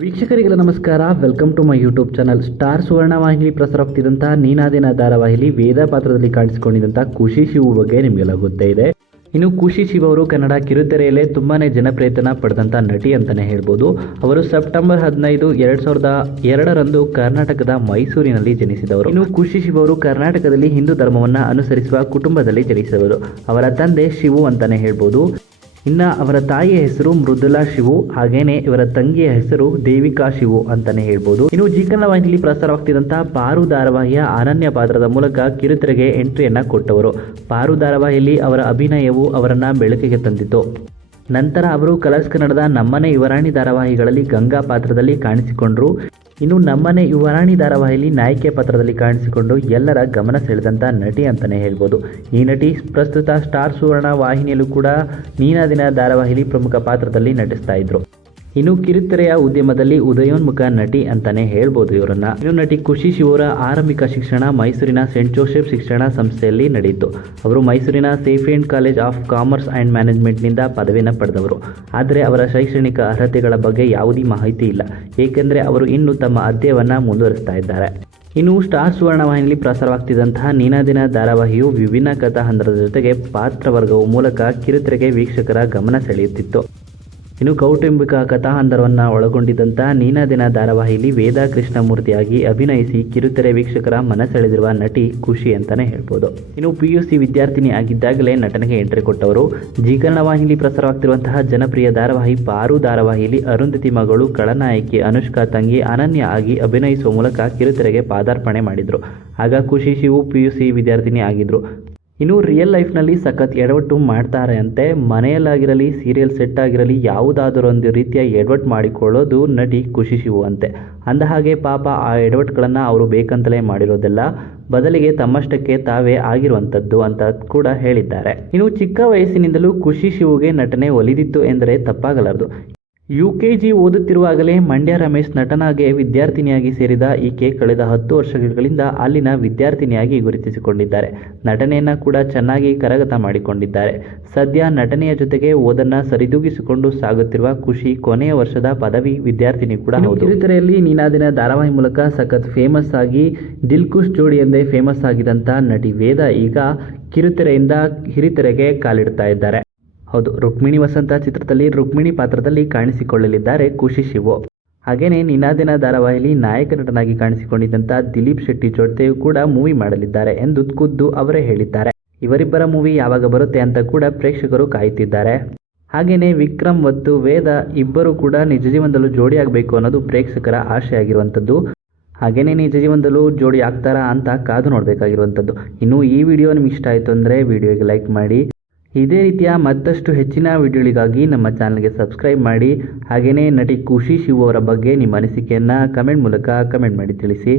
ವೀಕ್ಷಕರಿಗೆಲ್ಲ ನಮಸ್ಕಾರ. Welcome to my YouTube channel star Suvarna ವಾಹಿನಿ ಪ್ರಸಾರವಾಗ್ತಿದ್ದಂತಹ ನೀನಾದಿನ ಧಾರಾವಾಹಿಲಿ ವೇದ ಪಾತ್ರದಲ್ಲಿ ಕಾಣಿಸಿಕೊಂಡಿದ್ದಂತಹ ಖುಷಿ ಶಿವು ಬಗ್ಗೆ ನಿಮಗೆಲ್ಲ ಗೊತ್ತೇ ಇದೆ. ಇನ್ನು ಖುಷಿ ಶಿವ ಅವರು ಕನ್ನಡ ಕಿರುತೆರೆಯಲ್ಲೇ ತುಂಬಾನೇ ಜನಪ್ರಿಯತನ ಪಡೆದಂತ ನಟಿ ಅಂತಲೇ ಹೇಳ್ಬೋದು. ಅವರು ಸೆಪ್ಟೆಂಬರ್ ಹದಿನೈದು ಎರಡು ಸಾವಿರದ ಎರಡರಂದು ಕರ್ನಾಟಕದ ಮೈಸೂರಿನಲ್ಲಿ ಜನಿಸಿದವರು. ಇನ್ನು ಖುಷಿ ಶಿವ ಅವರು ಕರ್ನಾಟಕದಲ್ಲಿ ಹಿಂದೂ ಧರ್ಮವನ್ನು ಅನುಸರಿಸುವ ಕುಟುಂಬದಲ್ಲಿ ಜನಿಸಿದವರು. ಅವರ ತಂದೆ ಶಿವು ಅಂತಲೇ ಹೇಳ್ಬೋದು. ಇನ್ನ ಅವರ ತಾಯಿಯ ಹೆಸರು ಮೃದುಲಾ ಶಿವು, ಹಾಗೇನೆ ಇವರ ತಂಗಿಯ ಹೆಸರು ದೇವಿಕಾ ಶಿವು ಅಂತಾನೆ ಹೇಳ್ಬೋದು. ಇನ್ನು ಜಿ ವಾಹಿನಿಯಲ್ಲಿ ಪ್ರಸಾರವಾಗ್ತಿದ್ದಂತಹ ಪಾರು ಧಾರಾವಾಹಿಯ ಅನನ್ಯ ಪಾತ್ರದ ಮೂಲಕ ಕಿರುತೆರೆಗೆ ಎಂಟ್ರಿಯನ್ನ ಕೊಟ್ಟವರು. ಪಾರು ಧಾರಾವಾಹಿಯಲ್ಲಿ ಅವರ ಅಭಿನಯವು ಅವರನ್ನ ಬೆಳಕಿಗೆ ತಂದಿತು ನಂತರ ಅವರು ಕಲರ್ಸ್ ಕನ್ನಡದ ನಮ್ಮನೆ ಯುವರಾಣಿ ಧಾರಾವಾಹಿಗಳಲ್ಲಿ ಗಂಗಾ ಪಾತ್ರದಲ್ಲಿ ಕಾಣಿಸಿಕೊಂಡ್ರು. ಇನ್ನು ನಮ್ಮನೆ ಯುವರಾಣಿ ಧಾರಾವಾಹಿಯಲ್ಲಿ ನಾಯಕಿಯ ಪಾತ್ರದಲ್ಲಿ ಕಾಣಿಸಿಕೊಂಡು ಎಲ್ಲರ ಗಮನ ಸೆಳೆದಂಥ ನಟಿ ಅಂತಲೇ ಹೇಳ್ಬೋದು. ಈ ನಟಿ ಪ್ರಸ್ತುತ ಸ್ಟಾರ್ ಸುವರ್ಣ ವಾಹಿನಿಯಲ್ಲೂ ಕೂಡ ನೀನಾದಿನ ಧಾರಾವಾಹಿಯಲ್ಲಿ ಪ್ರಮುಖ ಪಾತ್ರದಲ್ಲಿ ನಟಿಸ್ತಾ ಇದ್ರು. ಇನ್ನು ಕಿರುತೆರೆಯ ಉದ್ಯಮದಲ್ಲಿ ಉದಯೋನ್ಮುಖ ನಟಿ ಅಂತಾನೆ ಹೇಳ್ಬೋದು ಇವರನ್ನ. ಇನ್ನು ನಟಿ ಖುಷಿ ಶಿವರ ಆರಂಭಿಕ ಶಿಕ್ಷಣ ಮೈಸೂರಿನ ಸೆಂಟ್ ಜೋಸೆಫ್ ಶಿಕ್ಷಣ ಸಂಸ್ಥೆಯಲ್ಲಿ ನಡೆಯಿತು. ಅವರು ಮೈಸೂರಿನ ಸೇಫಿಯಂಡ್ ಕಾಲೇಜ್ ಆಫ್ ಕಾಮರ್ಸ್ ಆ್ಯಂಡ್ ಮ್ಯಾನೇಜ್ಮೆಂಟ್ನಿಂದ ಪದವಿನ ಪಡೆದವರು. ಆದರೆ ಅವರ ಶೈಕ್ಷಣಿಕ ಅರ್ಹತೆಗಳ ಬಗ್ಗೆ ಯಾವುದೇ ಮಾಹಿತಿ ಇಲ್ಲ. ಏಕೆಂದರೆ ಅವರು ಇನ್ನೂ ತಮ್ಮ ಅಧ್ಯಯನವನ್ನು ಮುಂದುವರಿಸ್ತಾ ಇದ್ದಾರೆ. ಇನ್ನು ಸ್ಟಾರ್ ಸುವರ್ಣ ವಾಹಿನಿಯಲ್ಲಿ ಪ್ರಸಾರವಾಗ್ತಿದ್ದಂತಹ ನೀನಾದಿನ ಧಾರಾವಾಹಿಯು ವಿಭಿನ್ನ ಕಥಾ ಹಂದರದ ಜೊತೆಗೆ ಪಾತ್ರವರ್ಗವು ಮೂಲಕ ಕಿರುತೆರೆಗೆ ವೀಕ್ಷಕರ ಗಮನ ಸೆಳೆಯುತ್ತಿತ್ತು. ಇನ್ನು ಕೌಟುಂಬಿಕ ಕಥಾಹಂದರವನ್ನು ಒಳಗೊಂಡಿದ್ದಂಥ ನೀನಾದಿನ ಧಾರಾವಾಹಿಯಲ್ಲಿ ವೇದಾ ಕೃಷ್ಣಮೂರ್ತಿಯಾಗಿ ಅಭಿನಯಿಸಿ ಕಿರುತೆರೆ ವೀಕ್ಷಕರ ಮನಸೆಳೆದಿರುವ ನಟಿ ಖುಷಿ ಅಂತಾನೆ ಹೇಳ್ಬೋದು. ಇನ್ನು ಪಿ ಯು ಸಿ ವಿದ್ಯಾರ್ಥಿನಿ ಆಗಿದ್ದಾಗಲೇ ನಟನೆಗೆ ಎಂಟ್ರಿ ಕೊಟ್ಟವರು. ಜೀಕರಣ ವಾಹಿನಿ ಪ್ರಸಾರವಾಗ್ತಿರುವಂತಹ ಜನಪ್ರಿಯ ಧಾರಾವಾಹಿ ಪಾರು ಧಾರಾವಾಹಿಯಲ್ಲಿ ಅರುಂಧತಿ ಮಗಳು, ಖಳನಾಯಕಿ ಅನುಷ್ಕಾ ತಂಗಿ ಅನನ್ಯ ಆಗಿ ಅಭಿನಯಿಸುವ ಮೂಲಕ ಕಿರುತೆರೆಗೆ ಪಾದಾರ್ಪಣೆ ಮಾಡಿದರು. ಆಗ ಖುಷಿ ಶಿವು ಪಿ ಯು ಸಿ ವಿದ್ಯಾರ್ಥಿನಿ ಆಗಿದ್ರು. ಇನ್ನು ರಿಯಲ್ ಲೈಫ್ನಲ್ಲಿ ಸಖತ್ ಎಡವಟ್ಟು ಮಾಡ್ತಾರೆ ಅಂತೆ, ಮನೆಯಲ್ಲಾಗಿರಲಿ ಸೀರಿಯಲ್ ಸೆಟ್ ಆಗಿರಲಿ, ಯಾವುದಾದರೂ ಒಂದು ರೀತಿಯ ಎಡವಟ್ಟು ಮಾಡಿಕೊಳ್ಳೋದು ನಟಿ ಖುಷಿ ಶಿವು ಅಂತೆ. ಅಂದಹಾಗೆ ಪಾಪ ಆ ಎಡವಟ್ಟುಗಳನ್ನು ಅವರು ಬೇಕಂತಲೇ ಮಾಡಿರೋದಿಲ್ಲ ಬದಲಿಗೆ ತಮ್ಮಷ್ಟಕ್ಕೆ ತಾವೇ ಆಗಿರುವಂಥದ್ದು ಅಂತ ಕೂಡ ಹೇಳಿದ್ದಾರೆ. ಇನ್ನು ಚಿಕ್ಕ ವಯಸ್ಸಿನಿಂದಲೂ ಖುಷಿ ಶಿವುಗೆ ನಟನೆ ಒಲಿದಿತ್ತು ಎಂದರೆ ತಪ್ಪಾಗಲಾರದು. ಯು ಕೆ ಜಿ ಓದುತ್ತಿರುವಾಗಲೇ ಮಂಡ್ಯ ರಮೇಶ್ ನಟನಾಗೆ ವಿದ್ಯಾರ್ಥಿನಿಯಾಗಿ ಸೇರಿದ ಈಕೆ ಕಳೆದ ಹತ್ತು ವರ್ಷಗಳಿಂದ ಅಲ್ಲಿನ ವಿದ್ಯಾರ್ಥಿನಿಯಾಗಿ ಗುರುತಿಸಿಕೊಂಡಿದ್ದಾರೆ. ನಟನೆಯನ್ನು ಕೂಡ ಚೆನ್ನಾಗಿ ಕರಗತ ಮಾಡಿಕೊಂಡಿದ್ದಾರೆ. ಸದ್ಯ ನಟನೆಯ ಜೊತೆಗೆ ಓದನ್ನ ಸರಿದೂಗಿಸಿಕೊಂಡು ಸಾಗುತ್ತಿರುವ ಖುಷಿ ಕೊನೆಯ ವರ್ಷದ ಪದವಿ ವಿದ್ಯಾರ್ಥಿನಿ ಕೂಡ ಕಿರುತೆರೆಯಲ್ಲಿ ನೀನಾದಿನ ಧಾರಾವಾಹಿ ಮೂಲಕ ಸಖತ್ ಫೇಮಸ್ ಆಗಿ ದಿಲ್ಕುಶ್ ಜೋಡಿ ಎಂದೇ ಫೇಮಸ್ ಆಗಿದಂತ ನಟಿ ವೇದ ಈಗ ಕಿರುತೆರೆಯಿಂದ ಹಿರಿತೆರೆಗೆ ಕಾಲಿಡ್ತಾ ಇದ್ದಾರೆ. ಹೌದು, ರುಕ್ಮಿಣಿ ವಸಂತ ಚಿತ್ರದಲ್ಲಿ ರುಕ್ಮಿಣಿ ಪಾತ್ರದಲ್ಲಿ ಕಾಣಿಸಿಕೊಳ್ಳಲಿದ್ದಾರೆ ಖುಷಿ ಶಿವು. ಹಾಗೆಯೇ ನಿನಾದಿನ ಧಾರಾವಾಹಿಯಲ್ಲಿ ನಾಯಕ ನಟನಾಗಿ ಕಾಣಿಸಿಕೊಂಡಿದ್ದಂಥ ದಿಲೀಪ್ ಶೆಟ್ಟಿ ಜೊತೆಯೂ ಕೂಡ ಮೂವಿ ಮಾಡಲಿದ್ದಾರೆ ಎಂದು ಖುದ್ದು ಅವರೇ ಹೇಳಿದ್ದಾರೆ. ಇವರಿಬ್ಬರ ಮೂವಿ ಯಾವಾಗ ಬರುತ್ತೆ ಅಂತ ಕೂಡ ಪ್ರೇಕ್ಷಕರು ಕಾಯುತ್ತಿದ್ದಾರೆ. ಹಾಗೆಯೇ ವಿಕ್ರಮ್ ಮತ್ತು ವೇದ ಇಬ್ಬರು ಕೂಡ ನಿಜ ಜೀವನದಲ್ಲೂ ಜೋಡಿ ಆಗಬೇಕು ಅನ್ನೋದು ಪ್ರೇಕ್ಷಕರ ಆಶೆ ಆಗಿರುವಂಥದ್ದು ಹಾಗೇನೇ ನಿಜ ಜೀವನದಲ್ಲೂ ಜೋಡಿ ಆಗ್ತಾರಾ ಅಂತ ಕಾದು ನೋಡಬೇಕಾಗಿರುವಂಥದ್ದು. ಇನ್ನು ಈ ವಿಡಿಯೋ ನಿಮ್ಗೆ ಇಷ್ಟ ಆಯಿತು ಅಂದರೆ ವಿಡಿಯೋಗೆ ಲೈಕ್ ಮಾಡಿ. ಇದೇ ರೀತಿಯ ಮತ್ತಷ್ಟು ಹೆಚ್ಚಿನ ವಿಡಿಯೋಗಳಿಗಾಗಿ ನಮ್ಮ ಚಾನಲ್ಗೆ ಸಬ್ಸ್ಕ್ರೈಬ್ ಮಾಡಿ ಹಾಗೆಯೇ ನಟಿ ಖುಷಿ ಶಿವು ಅವರ ಬಗ್ಗೆ ನಿಮ್ಮ ಅನಿಸಿಕೆಯನ್ನು ಕಮೆಂಟ್ ಮೂಲಕ ಕಮೆಂಟ್ ಮಾಡಿ ತಿಳಿಸಿ.